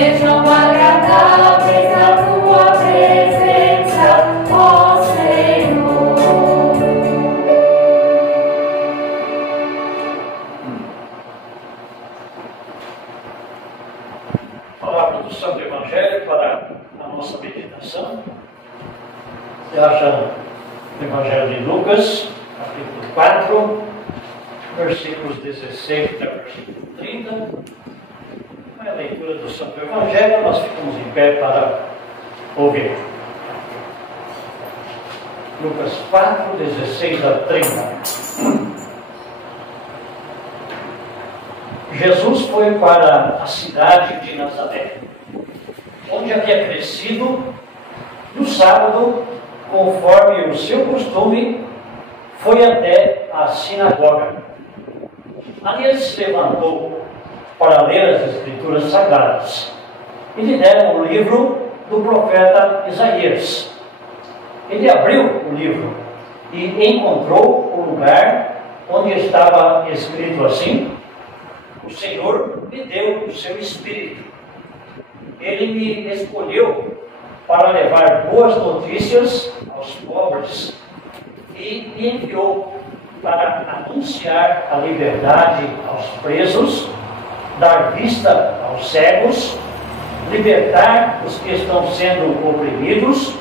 sejam agradáveis a tua presença, ó Senhor. Palavra do Santo Evangelho para a nossa meditação. Se acha no Evangelho de Lucas, capítulo 4, versículos 16 até o versículo 30. Na leitura do Santo Evangelho, nós ficamos em pé para ouvir. Lucas 4, 16 a 30. Jesus foi para a cidade de Nazaré, onde havia crescido. No sábado, conforme o seu costume, foi até a sinagoga. Ali ele se levantou para ler as Escrituras Sagradas e lhe deram o livro do profeta Isaías. Ele abriu o livro e encontrou o lugar onde estava escrito assim: o Senhor me deu o seu Espírito. Ele me escolheu para levar boas notícias aos pobres e me enviou para anunciar a liberdade aos presos, dar vista aos cegos, libertar os que estão sendo oprimidos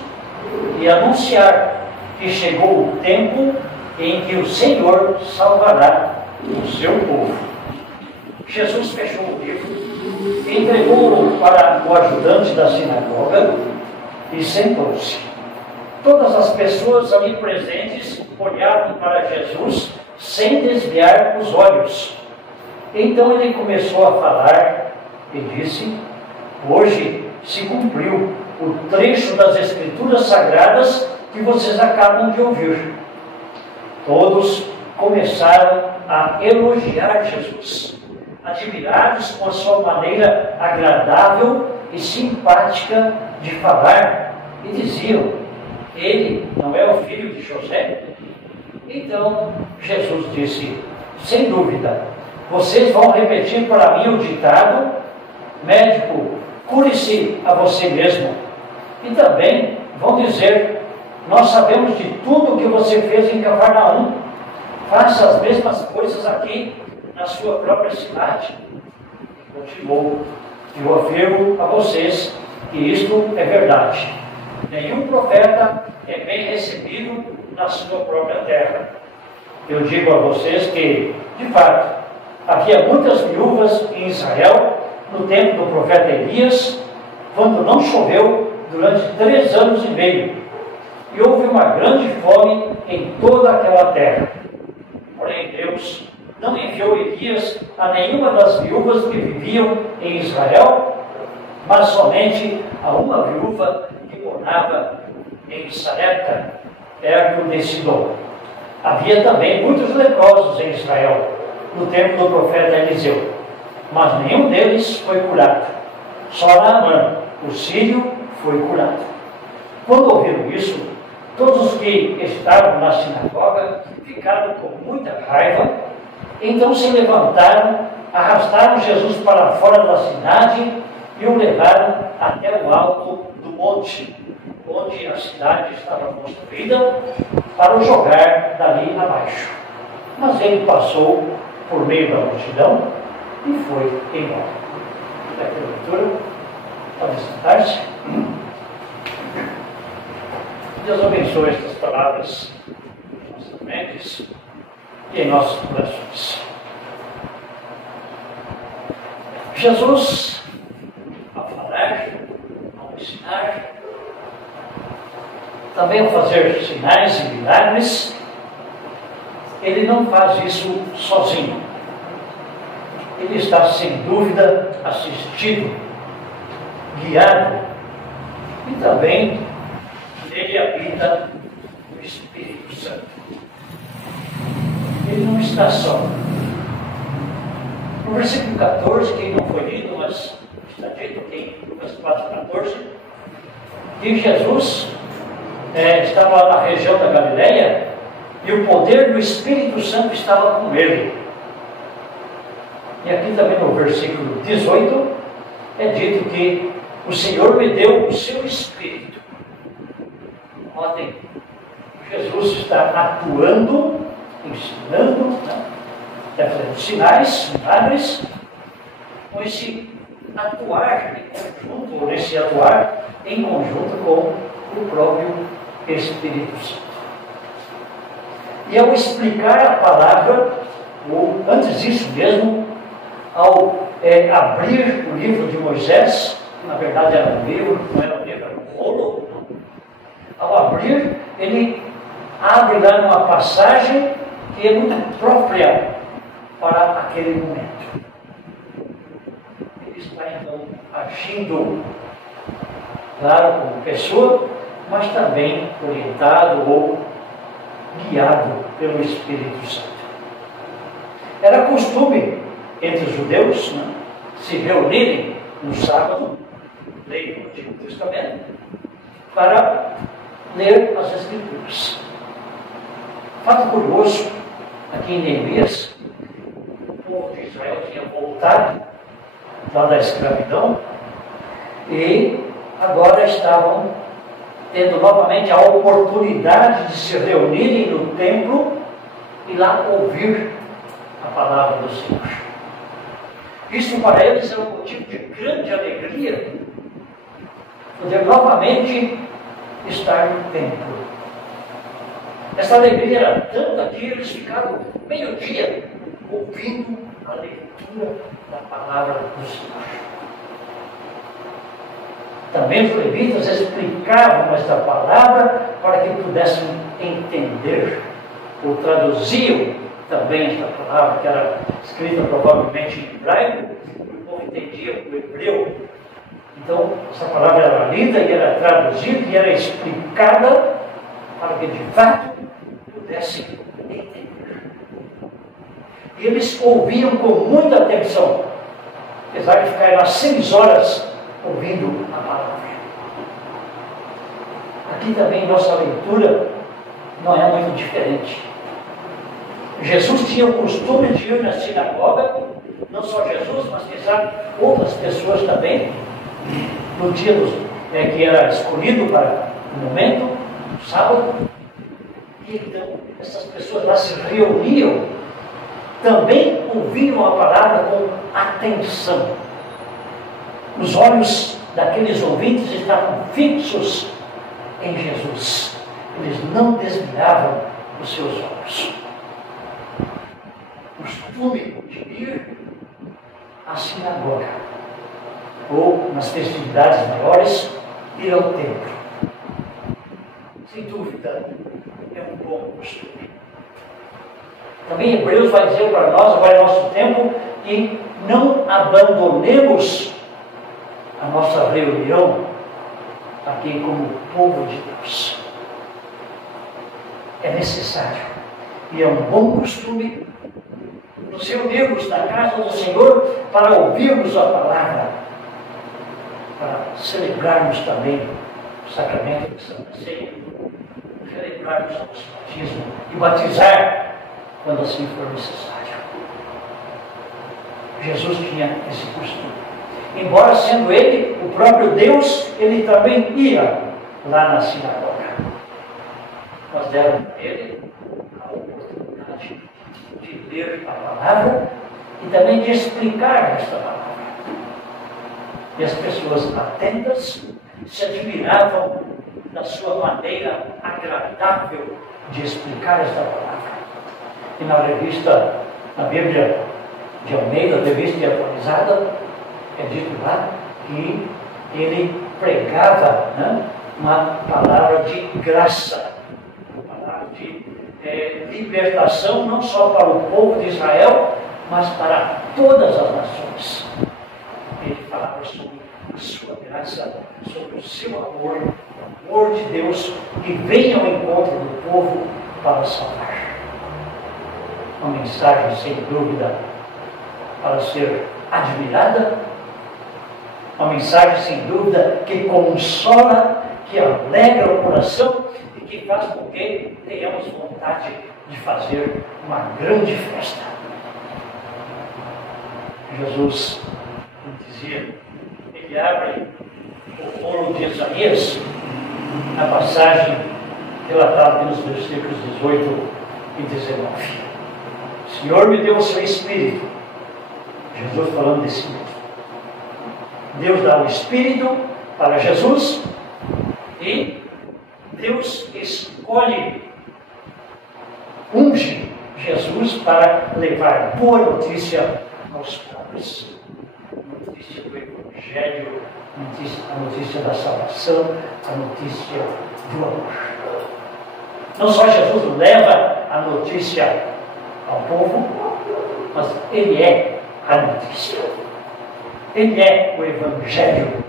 e anunciar que chegou o tempo em que o Senhor salvará o seu povo. Jesus fechou o livro, entregou-o para o ajudante da sinagoga e sentou-se. Todas as pessoas ali presentes olhavam para Jesus sem desviar os olhos. Então ele começou a falar e disse: hoje se cumpriu o trecho das Escrituras Sagradas que vocês acabam de ouvir. Todos começaram a elogiar Jesus, admirados com a sua maneira agradável e simpática de falar, e diziam: ele não é o filho de José? Então Jesus disse: sem dúvida, vocês vão repetir para mim o ditado: médico, cure-se a você mesmo. E também vão dizer: nós sabemos de tudo o que você fez em Cafarnaum, faça as mesmas coisas aqui na sua própria cidade. Continuou: eu afirmo a vocês que isto é verdade. Nenhum profeta é bem recebido na sua própria terra. Eu digo a vocês que, de fato, havia muitas viúvas em Israel no tempo do profeta Elias, quando não choveu durante 3 anos e meio, e houve uma grande fome em toda aquela terra. Porém, Deus não enviou Elias a nenhuma das viúvas que viviam em Israel, mas somente a uma viúva que morava em Sarepta, perto de Sidom. Havia também muitos leprosos em Israel, no tempo do profeta Eliseu, mas nenhum deles foi curado. Só Naamã, o sírio, foi curado. Quando ouviram isso, todos os que estavam na sinagoga ficaram com muita raiva. Então se levantaram, arrastaram Jesus para fora da cidade e o levaram até o alto do monte, onde a cidade estava construída, para o jogar dali abaixo. Mas ele passou por meio da multidão e foi embora. Daqui a leitura, pode sentar-se. Deus abençoe estas palavras em nossas mentes e em nossos corações. Jesus, ao falar, ao ensinar, também ao fazer sinais e milagres, ele não faz isso sozinho. Ele está, sem dúvida, assistido, guiado, e também nele habita o Espírito Santo. Ele não está só. No versículo 14, quem não foi lido, mas está dito aqui em Lucas 4,14, que Jesus estava na região da Galileia e o poder do Espírito Santo estava com ele. E aqui também no versículo 18, é dito que o Senhor me deu o seu Espírito. Notem, Jesus está atuando, ensinando, fazendo sinais, milagres, com esse atuar em conjunto, ou esse atuar em conjunto com o próprio Espírito Santo. E ao explicar a palavra, ou antes disso mesmo, ao abrir o livro de Moisés, na verdade era um livro, não era um livro, era um rolo, ao abrir, ele abre lá numa passagem que é muito própria para aquele momento. Ele está então agindo, claro, como pessoa, mas também orientado ou guiado pelo Espírito Santo. Era costume entre os judeus se reunirem no sábado, lei do Antigo Testamento, para ler as Escrituras. Fato curioso, aqui em Neemias, o povo de Israel tinha voltado lá da escravidão e agora estavam tendo novamente a oportunidade de se reunirem no templo e lá ouvir a palavra do Senhor. Isso para eles era um motivo de grande alegria, poder novamente estar no templo. Essa alegria era tanta que eles ficaram meio-dia ouvindo a leitura da palavra do Senhor. Também os levitas explicavam esta palavra para que pudessem entender, ou traduziam também esta palavra, que era escrita provavelmente em hebraico, e o povo entendia o hebreu. Então, essa palavra era lida e era traduzida e era explicada para que de fato pudessem entender. E eles ouviam com muita atenção, apesar de ficarem lá 6 horas ouvindo a palavra. Aqui também nossa leitura não é muito diferente. Jesus tinha o costume de ir na sinagoga, não só Jesus, mas quem sabe outras pessoas também, no dia que era escolhido para o momento, no sábado. E então essas pessoas lá se reuniam, também ouviam a palavra com atenção. Os olhos daqueles ouvintes estavam fixos em Jesus. Eles não desviavam os seus olhos. O costume de ir à sinagoga, ou nas festividades maiores, ir ao templo. Sem dúvida, é um bom costume. Também Hebreus vai dizer para nós, agora é nosso tempo, que não abandonemos a nossa reunião aqui como povo de Deus. É necessário e é um bom costume nos reunirmos na casa do Senhor para ouvirmos a palavra, para celebrarmos também o sacramento da Santa Ceia, celebrarmos o nosso batismo e batizar quando assim for necessário. Jesus tinha esse costume. Embora sendo ele o próprio Deus, ele também ia lá na sinagoga. Nós demos a ele a oportunidade de ler a palavra e também de explicar esta palavra. E as pessoas atentas se admiravam da sua maneira agradável de explicar esta palavra. E na Bíblia de Almeida, revista atualizada, é dito lá que ele pregava uma palavra de graça, uma palavra de libertação, não só para o povo de Israel, mas para todas as nações. Ele falava sobre a sua graça, sobre o seu amor, o amor de Deus que vem ao encontro do povo para salvar. Uma mensagem, sem dúvida, para ser admirada, uma mensagem, sem dúvida, que consola, que alegra o coração e que faz com que tenhamos vontade de fazer uma grande festa. Jesus dizia ele abre o rolo de Isaías, na passagem relatada nos versículos 18 e 19. O Senhor me deu o seu Espírito. Jesus falando de si mesmo. Deus dá o Espírito para Jesus e Deus escolhe, unge Jesus para levar boa notícia aos pobres. A notícia do Evangelho, a notícia da salvação, a notícia do amor. Não só Jesus leva a notícia ao povo, mas Ele é a notícia. Ele é o Evangelho,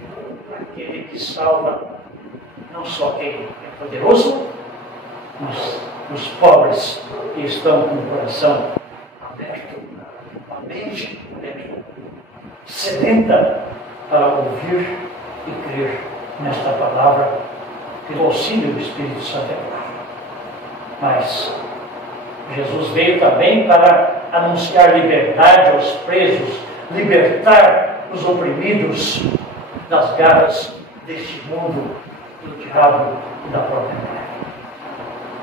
aquele que salva não só quem é poderoso, mas os pobres que estão com o coração aberto, a mente aberta, sedenta para ouvir e crer nesta palavra, pelo auxílio do Espírito Santo. Mas Jesus veio também para anunciar liberdade aos presos, libertar os oprimidos das garras deste mundo, do diabo e da própria carne.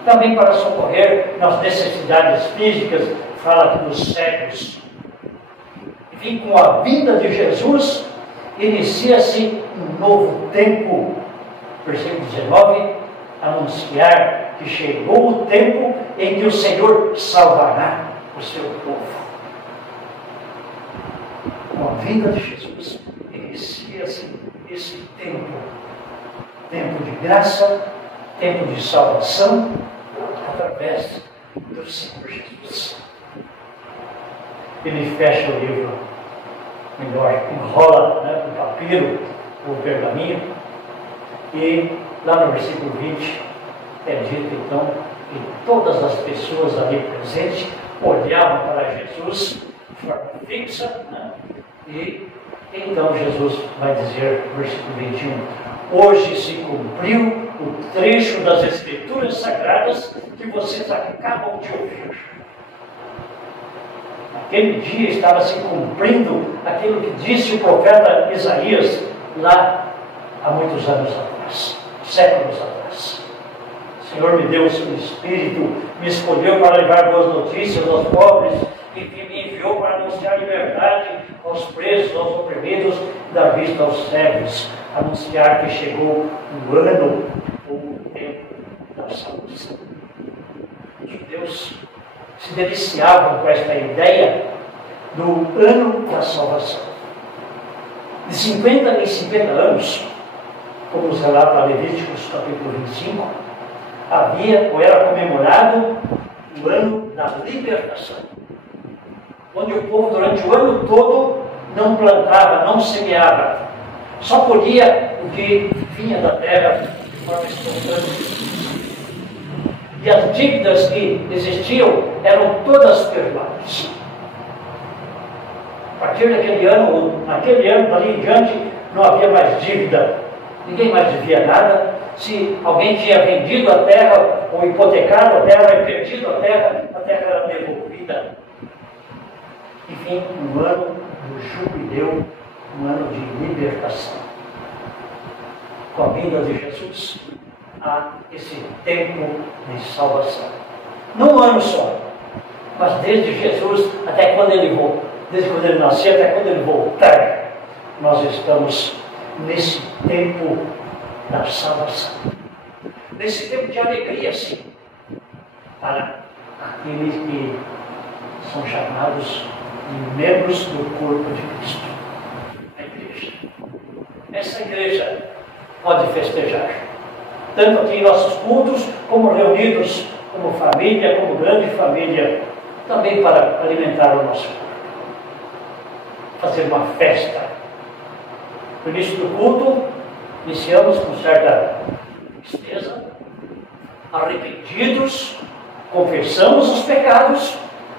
Também para socorrer nas necessidades físicas, fala aqui dos cegos. Enfim, com a vinda de Jesus, inicia-se um novo tempo. Versículo 19, anunciar que chegou o tempo em que o Senhor salvará o seu povo. Com a vinda de Jesus, inicia-se esse tempo de graça, tempo de salvação, através do Senhor Jesus. Ele fecha o livro, melhor, enrola o papiro, o pergaminho, e lá no versículo 20 é dito então que todas as pessoas ali presentes olhavam para Jesus de forma fixa, e então Jesus vai dizer, versículo 21, hoje se cumpriu o trecho das Escrituras Sagradas que vocês acabam de ouvir. Naquele dia estava se cumprindo aquilo que disse o profeta Isaías lá há muitos anos atrás, séculos atrás. O Senhor me deu o seu Espírito, me escolheu para levar boas notícias aos pobres, e me enviou para anunciar liberdade aos presos, aos oprimidos, dar vista aos cegos, anunciar que chegou o ano ou o tempo da salvação. Os judeus se deliciavam com esta ideia do ano da salvação. De 50 em 50 anos, como nos relata Levíticos capítulo 25, havia ou era comemorado o ano da libertação, onde o povo durante o ano todo não plantava, não semeava, só colhia o que vinha da terra de forma espontânea. E as dívidas que existiam eram todas perdoadas. A partir daquele ano, ou naquele ano, dali em diante, não havia mais dívida, ninguém mais devia nada. Se alguém tinha vendido a terra, ou hipotecado a terra, e perdido a terra era devolvida. Enfim, um ano do jubileu, um ano de libertação. Com a vinda de Jesus, há esse tempo de salvação. Não um ano só, mas desde Jesus até quando ele volta, desde quando ele nasceu até quando ele voltar, nós estamos nesse tempo da salvação. Nesse tempo de alegria, sim, para aqueles que são chamados de membros do corpo de Cristo, a igreja. Essa igreja pode festejar, tanto aqui em nossos cultos, como reunidos como família, como grande família, também para alimentar o nosso corpo. Fazer uma festa. No início do culto, iniciamos com certa tristeza, arrependidos, confessamos os pecados,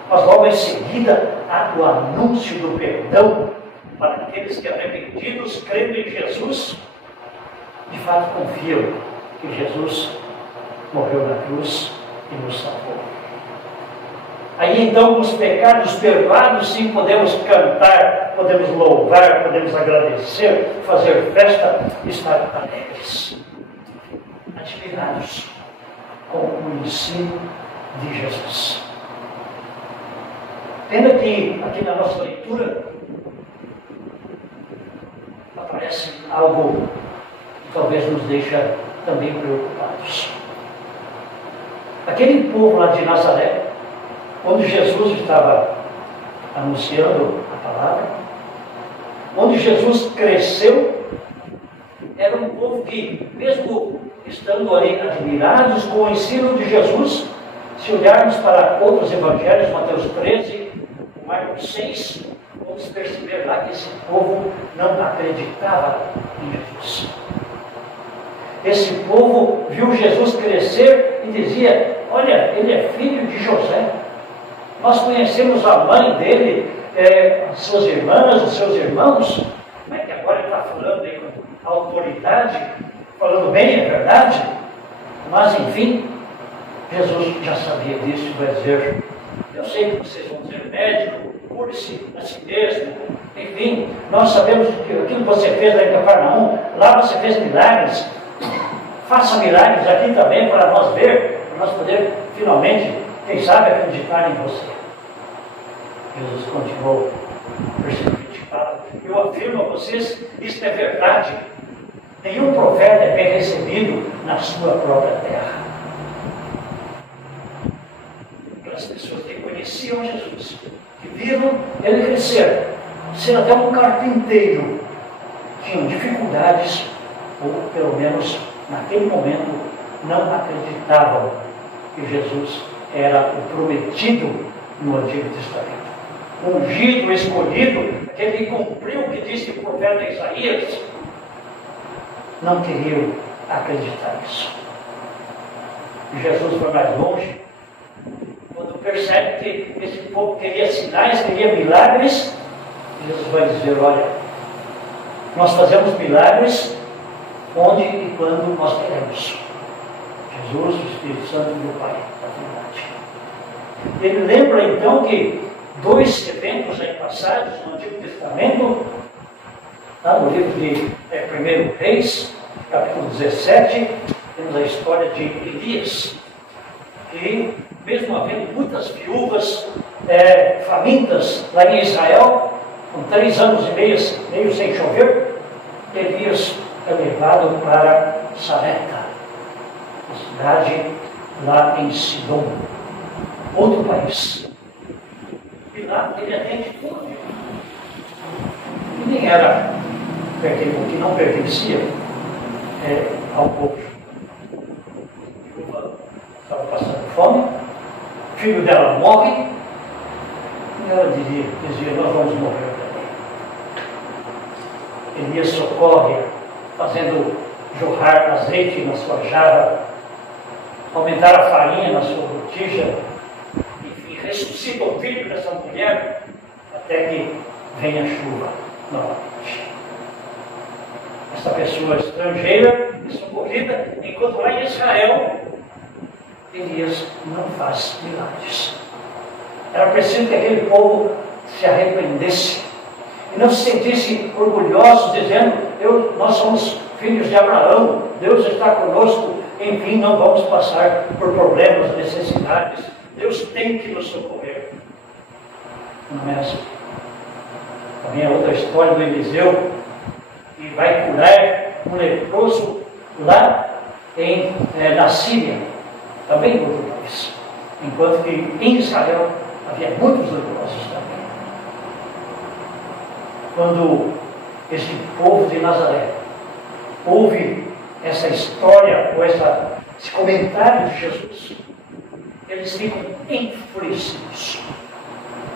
mas logo em seguida há o anúncio do perdão para aqueles que arrependidos, crendo em Jesus, de fato confiam que Jesus morreu na cruz e nos salvou. Aí então, com os pecados perdoados, sim, podemos cantar podemos louvar, podemos agradecer, fazer festa, estar alegres, admirados com o ensino de Jesus. Pena que aqui na nossa leitura aparece algo que talvez nos deixa também preocupados. Aquele povo lá de Nazaré, onde Jesus estava anunciando a palavra, onde Jesus cresceu, era um povo que, mesmo estando ali admirados com o ensino de Jesus, se olharmos para outros evangelhos, Mateus 13, Marcos 6, vamos perceber lá que esse povo não acreditava em Jesus. Esse povo viu Jesus crescer e dizia: olha, ele é filho de José. Nós conhecemos a mãe dele, as suas irmãs, os seus irmãos. Como é que agora ele está falando aí com autoridade, falando bem, é verdade? Mas enfim, Jesus já sabia disso e vai dizer: eu sei que vocês vão dizer, médico, cure-se a si mesmo. Enfim, nós sabemos que aquilo que você fez lá em Cafarnaum, lá você fez milagres. Faça milagres aqui também para nós ver, para nós poder finalmente, quem sabe, acreditar em você. Jesus continuou personificado. Eu afirmo a vocês, isto é verdade. Nenhum profeta é bem recebido na sua própria terra. Aquelas pessoas que conheciam Jesus, que viram ele crescer, ser até um carpinteiro, tinham dificuldades, ou pelo menos naquele momento não acreditavam que Jesus era o prometido no Antigo Testamento. O ungido, escolhido, aquele que cumpriu o que disse o profeta Isaías, não queriam acreditar nisso. E Jesus foi mais longe. Quando percebe que esse povo queria sinais, queria milagres, Jesus vai dizer: olha, nós fazemos milagres onde e quando nós queremos. Jesus, o Espírito Santo e o Pai, da Trindade. Ele lembra então que dois eventos aí passados no Antigo Testamento, lá no livro de 1 Reis, capítulo 17, temos a história de Elias, que mesmo havendo muitas viúvas famintas lá em Israel, com 3 anos e meio sem chover, Elias é levado para Sarepta, uma cidade lá em Sidom, outro país. E lá ele atende tudo. E nem era o que não pertencia ao povo. A viúva estava passando fome, o filho dela morre, e ela dizia: nós vamos morrer também. Elias socorre, fazendo jorrar azeite na sua jarra, aumentar a farinha na sua botija, enfim, ressuscita o filho dessa mulher, até que venha a chuva novamente. Essa pessoa estrangeira é socorrida, enquanto lá em Israel, Elias não faz milagres. Era preciso que aquele povo se arrependesse e não se sentisse orgulhosos, dizendo: nós somos filhos de Abraão, Deus está conosco, enfim, não vamos passar por problemas, necessidades, Deus tem que nos socorrer. Não é assim. Também é outra história do Eliseu, que vai curar um leproso lá na Síria, também em outro país, enquanto que em Israel havia muitos leprosos também. Quando esse povo de Nazaré ouve essa história, ou esse comentário de Jesus, eles ficam enfurecidos,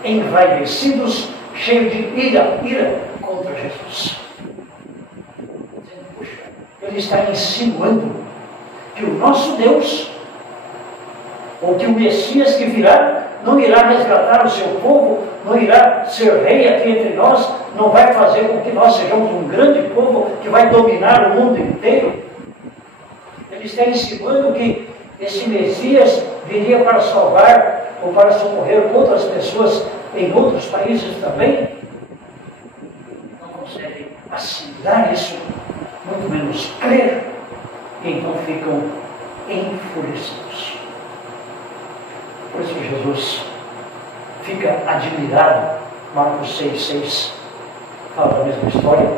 envaidecidos, cheios de ira contra Jesus. Dizendo: puxa, ele está insinuando que o nosso Deus, ou que o Messias que virá, não irá resgatar o seu povo, não irá ser rei aqui entre nós, não vai fazer com que nós sejamos um grande povo que vai dominar o mundo inteiro. Ele está insinuando que esse Messias viria para salvar ou para socorrer outras pessoas em outros países também. assimilar isso, muito menos crer, e então ficam enfurecidos. Por isso que Jesus fica admirado. Marcos 6,6 fala da mesma história.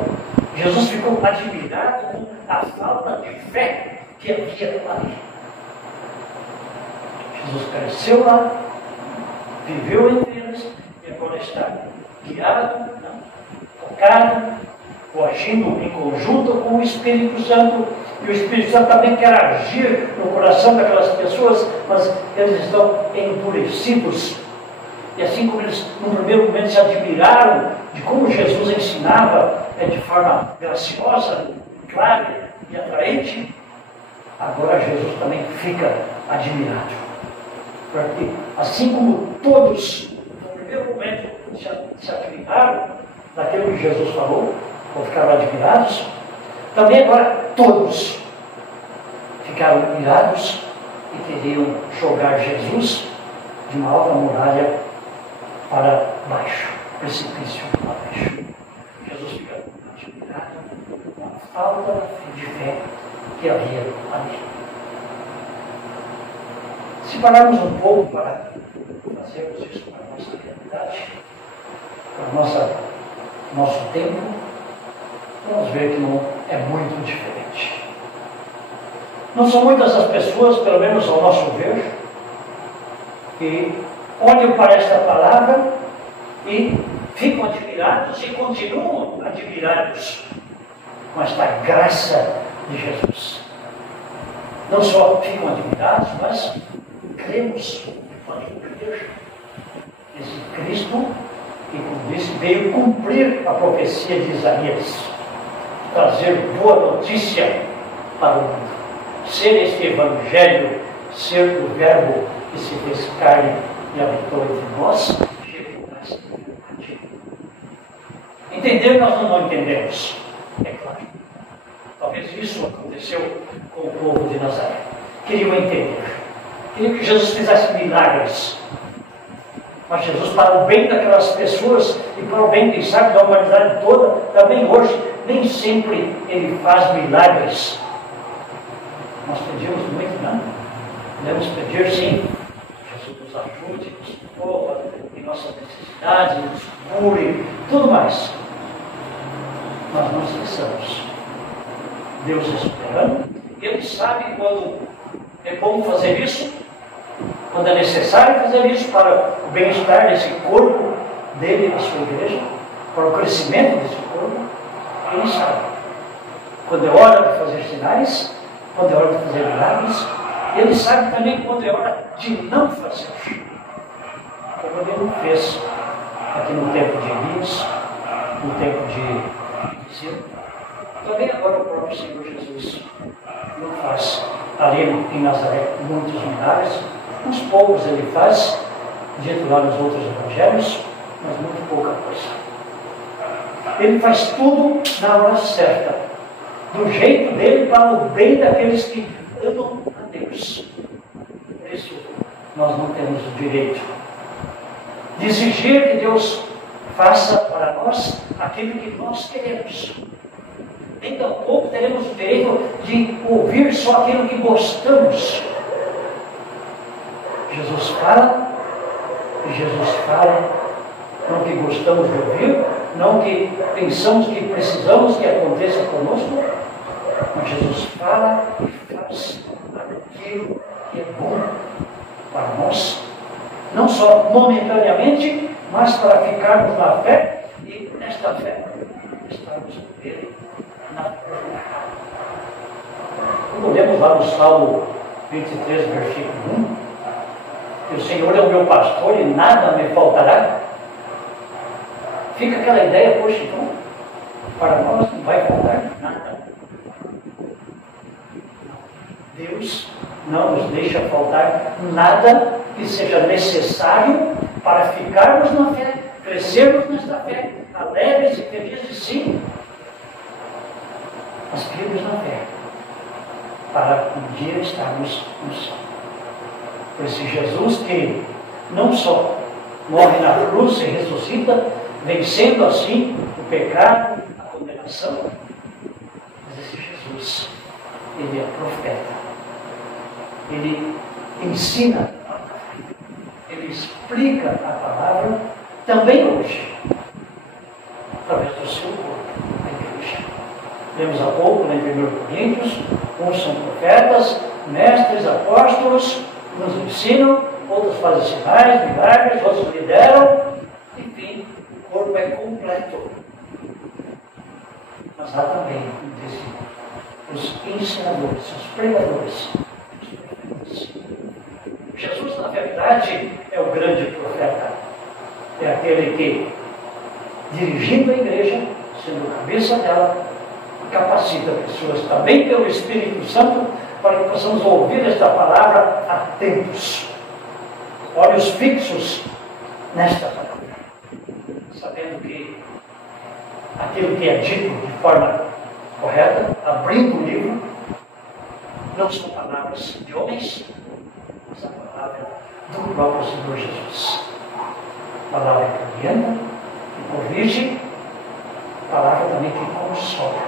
Jesus ficou admirado com a falta de fé que havia ali. Jesus cresceu lá, viveu entre eles, e agora está guiado, tocado, ou agindo em conjunto com o Espírito Santo. E o Espírito Santo também quer agir no coração daquelas pessoas, mas eles estão endurecidos. E assim como eles, num primeiro momento, se admiraram de como Jesus ensinava de forma graciosa, clara e atraente, agora Jesus também fica admirado. Porque assim como todos, no primeiro momento, se admiraram daquilo que Jesus falou, ou ficaram admirados, também agora todos ficaram irados e queriam jogar Jesus de uma alta muralha para baixo, precipício abaixo. Jesus fica admirado com a falta de fé que havia ali. Se pararmos um pouco para fazermos isso para a nossa realidade, para o nosso tempo, vamos ver que não é muito diferente. Não são muitas as pessoas, pelo menos ao nosso ver, que olham para esta palavra e ficam admirados e continuam admirados com esta graça de Jesus. Não só ficam admirados, mas cremos que podem crer. Esse Cristo, que, como disse, veio cumprir a profecia de Isaías, trazer boa notícia para o mundo, ser este Evangelho, ser o Verbo que se fez carne e habitou entre nós. Entender nós não entendemos, é claro. Talvez isso aconteceu com o povo de Nazaré. Queriam entender, queriam que Jesus fizesse milagres. Mas Jesus, para o bem daquelas pessoas e para o bem, quem sabe, da humanidade toda, também hoje, nem sempre Ele faz milagres. Nós pedimos muito, não? Podemos pedir, sim. Jesus nos ajude, nos socorra em nossas necessidades, nos cure, tudo mais. Mas não esqueçamos. Deus é soberano. Ele sabe quando é bom fazer isso, quando é necessário fazer isso para o bem-estar desse corpo dele, da sua igreja, para o crescimento desse corpo. Ele sabe. Quando é hora de fazer sinais, quando é hora de fazer milagres, Ele sabe também quando é hora de não fazer. Como Ele não fez aqui no tempo de Elias, no tempo de Eliseu. Também agora o próprio Senhor Jesus não faz ali em Nazaré muitos milagres. Uns poucos Ele faz, dito lá nos outros evangelhos, mas muito pouca coisa. Ele faz tudo na hora certa, do jeito dele, para o bem daqueles que amam a Deus. Por isso, nós não temos o direito de exigir que Deus faça para nós aquilo que nós queremos. Nem tampouco teremos o direito de ouvir só aquilo que gostamos. Jesus fala, e Jesus fala, não que gostamos de ouvir, não que pensamos que precisamos que aconteça conosco, mas Jesus fala e faz aquilo que é bom para nós, não só momentaneamente, mas para ficarmos na fé, e nesta fé estarmos com Ele na fé. Quando olhamos lá no Salmo 23, versículo 1, que o Senhor é o meu pastor e nada me faltará, fica aquela ideia, poxa, então, para nós não vai faltar nada. Deus não nos deixa faltar nada que seja necessário para ficarmos na fé, crescermos nesta fé, alegres e felizes, sim, mas firmes na fé, para um dia estarmos no céu. Por esse Jesus que não só morre na cruz e ressuscita, vencendo assim o pecado, a condenação, pregação. Mas esse Jesus, ele é profeta. Ele ensina a palavra. Ele explica a palavra também hoje, através do seu corpo, a igreja. Lemos há pouco, em 1 Coríntios, uns são profetas, mestres, apóstolos, nos ensinam, outros fazem sinais, milagres, outros lideram. Enfim, o corpo é completo. Mas há também, como disse, os ensinadores, os pregadores, os profetas. Jesus, na verdade, é o grande profeta. É aquele que, dirigindo a igreja, sendo a cabeça dela, capacita pessoas também pelo Espírito Santo para que possamos ouvir esta palavra atentos, olhos fixos nesta palavra, sabendo que aquilo que é dito de forma correta, abrindo o livro, não são palavras de homens, mas a palavra do próprio Senhor Jesus. Palavra que orienta, que corrige, palavra também que consola,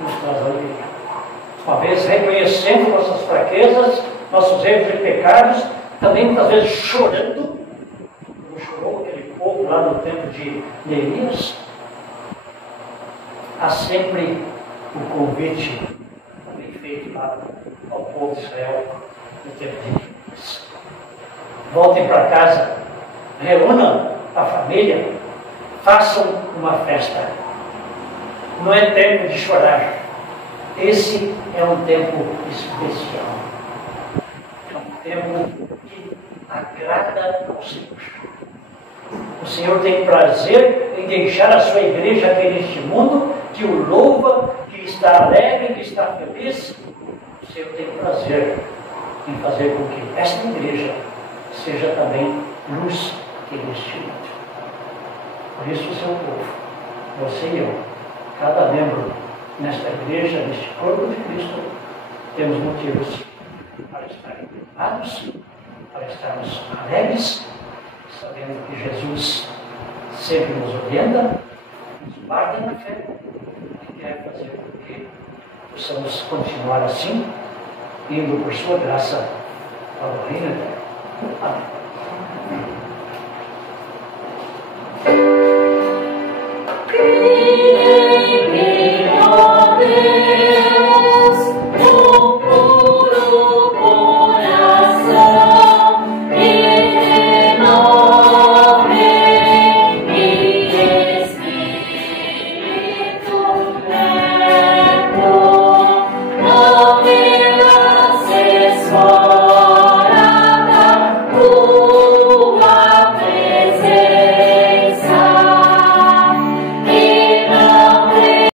nos traz alegria. Uma vez reconhecendo nossas fraquezas, nossos erros e pecados, também muitas vezes chorando, como chorou aquele povo lá no tempo de Neemias. Há sempre o convite também feito lá ao povo de Israel no tempo de Neemias. Voltem para casa, reúnam a família, façam uma festa. Não é tempo de chorar. Esse é um tempo especial. É um tempo que agrada ao Senhor. O Senhor tem prazer em deixar a sua igreja aqui neste mundo, que o louva, que está alegre, que está feliz. O Senhor tem prazer em fazer com que esta igreja seja também luz aqui neste mundo. Por isso o seu povo, você e eu, cada membro nesta igreja, neste corpo de Cristo, temos motivos para estarem animados, para estarmos alegres, sabendo que Jesus sempre nos orienta, nos guarda na fé e quer fazer com que possamos continuar assim, indo por sua graça ao reino eterno. Amém.